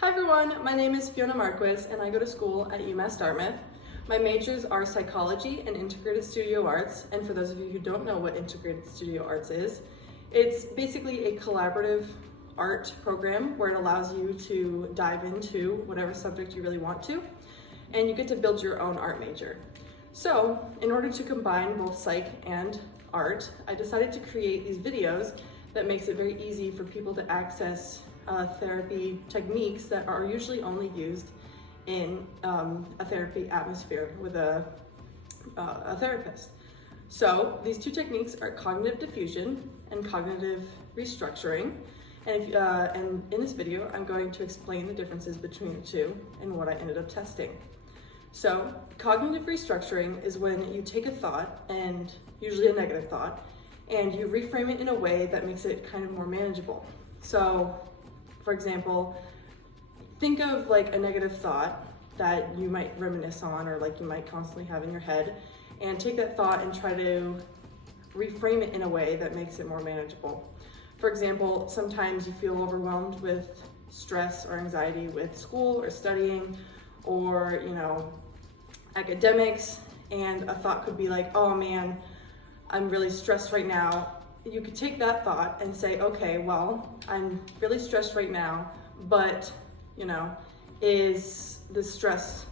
Hi everyone, my name is Fiona Marquez and I go to school at UMass Dartmouth. My majors are psychology and integrated studio arts, and for those of you who don't know what integrated studio arts is, it's basically a collaborative art program where it allows you to dive into whatever subject you really want to, and you get to build your own art major. So, in order to combine both psych and art, I decided to create these videos that makes it very easy for people to access therapy techniques that are usually only used in a therapy atmosphere with a therapist. So these two techniques are cognitive diffusion and cognitive restructuring. And in this video, I'm going to explain the differences between the two and what I ended up testing. So cognitive restructuring is when you take a thought, and usually a negative thought, and you reframe it in a way that makes it kind of more manageable. So for example, think of like a negative thought that you might reminisce on, or like you might constantly have in your head, and take that thought and try to reframe it in a way that makes it more manageable. For example, sometimes you feel overwhelmed with stress or anxiety with school or studying or, academics, and a thought could be like, oh man, I'm really stressed right now. You could take that thought and say, okay, well, I'm really stressed right now, but, is the stress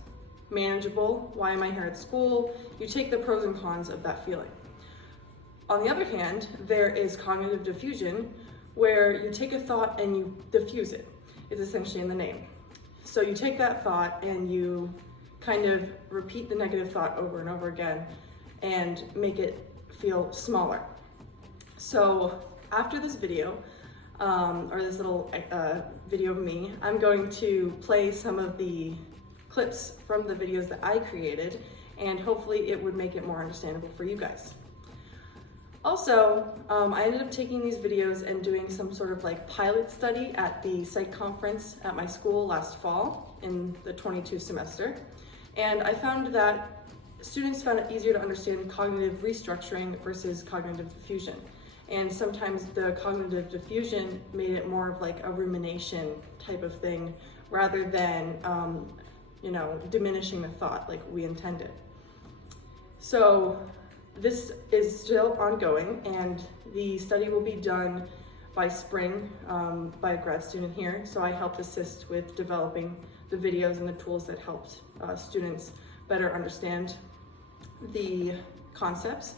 manageable? Why am I here at school? You take the pros and cons of that feeling. On the other hand, there is cognitive diffusion, where you take a thought and you diffuse it. It's essentially in the name. So you take that thought and you kind of repeat the negative thought over and over again and make it feel smaller. So after this video, or this little video of me, I'm going to play some of the clips from the videos that I created, and hopefully it would make it more understandable for you guys. Also, I ended up taking these videos and doing some sort of like pilot study at the psych conference at my school last fall in the 22 semester. And I found that students found it easier to understand cognitive restructuring versus cognitive diffusion. And sometimes the cognitive diffusion made it more of like a rumination type of thing rather than, diminishing the thought like we intended. So this is still ongoing, and the study will be done by spring by a grad student here. So I helped assist with developing the videos and the tools that helped students better understand the concepts.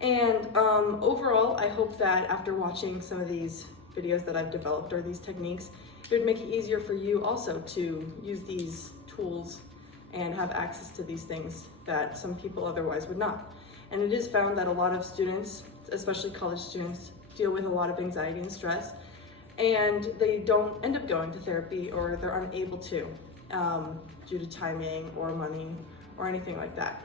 And overall, I hope that after watching some of these videos that I've developed or these techniques, it would make it easier for you also to use these tools and have access to these things that some people otherwise would not. And it is found that a lot of students, especially college students, deal with a lot of anxiety and stress, and they don't end up going to therapy, or they're unable to due to timing or money or anything like that.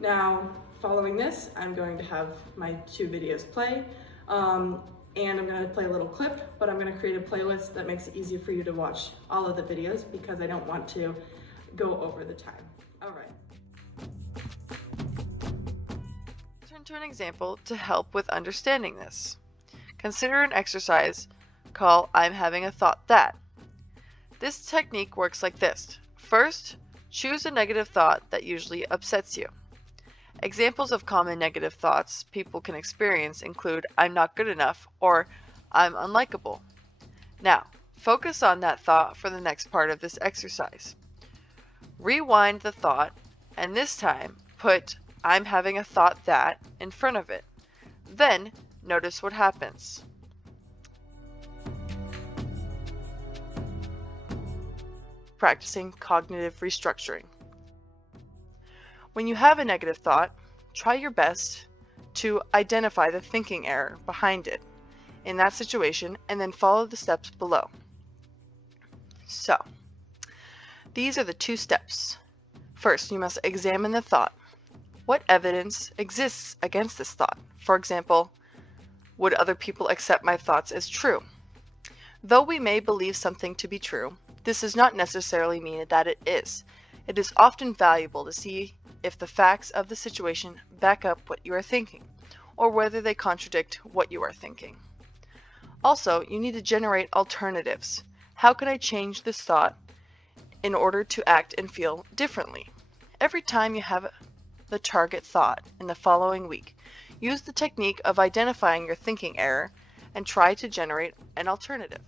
Now, following this, I'm going to have my two videos play, and I'm going to play a little clip, but I'm going to create a playlist that makes it easier for you to watch all of the videos because I don't want to go over the time. All right. Turn to an example to help with understanding this. Consider an exercise called I'm having a thought that. This technique works like this. First, choose a negative thought that usually upsets you. Examples of common negative thoughts people can experience include I'm not good enough or I'm unlikable. Now, focus on that thought for the next part of this exercise. Rewind the thought, and this time put I'm having a thought that in front of it. Then notice what happens. Practicing cognitive restructuring. When you have a negative thought, try your best to identify the thinking error behind it in that situation and then follow the steps below. So, these are the two steps. First, you must examine the thought. What evidence exists against this thought? For example, would other people accept my thoughts as true? Though we may believe something to be true, this does not necessarily mean that it is. It is often valuable to see if the facts of the situation back up what you are thinking, or whether they contradict what you are thinking. Also, you need to generate alternatives. How can I change this thought in order to act and feel differently? Every time you have the target thought in the following week, use the technique of identifying your thinking error and try to generate an alternative.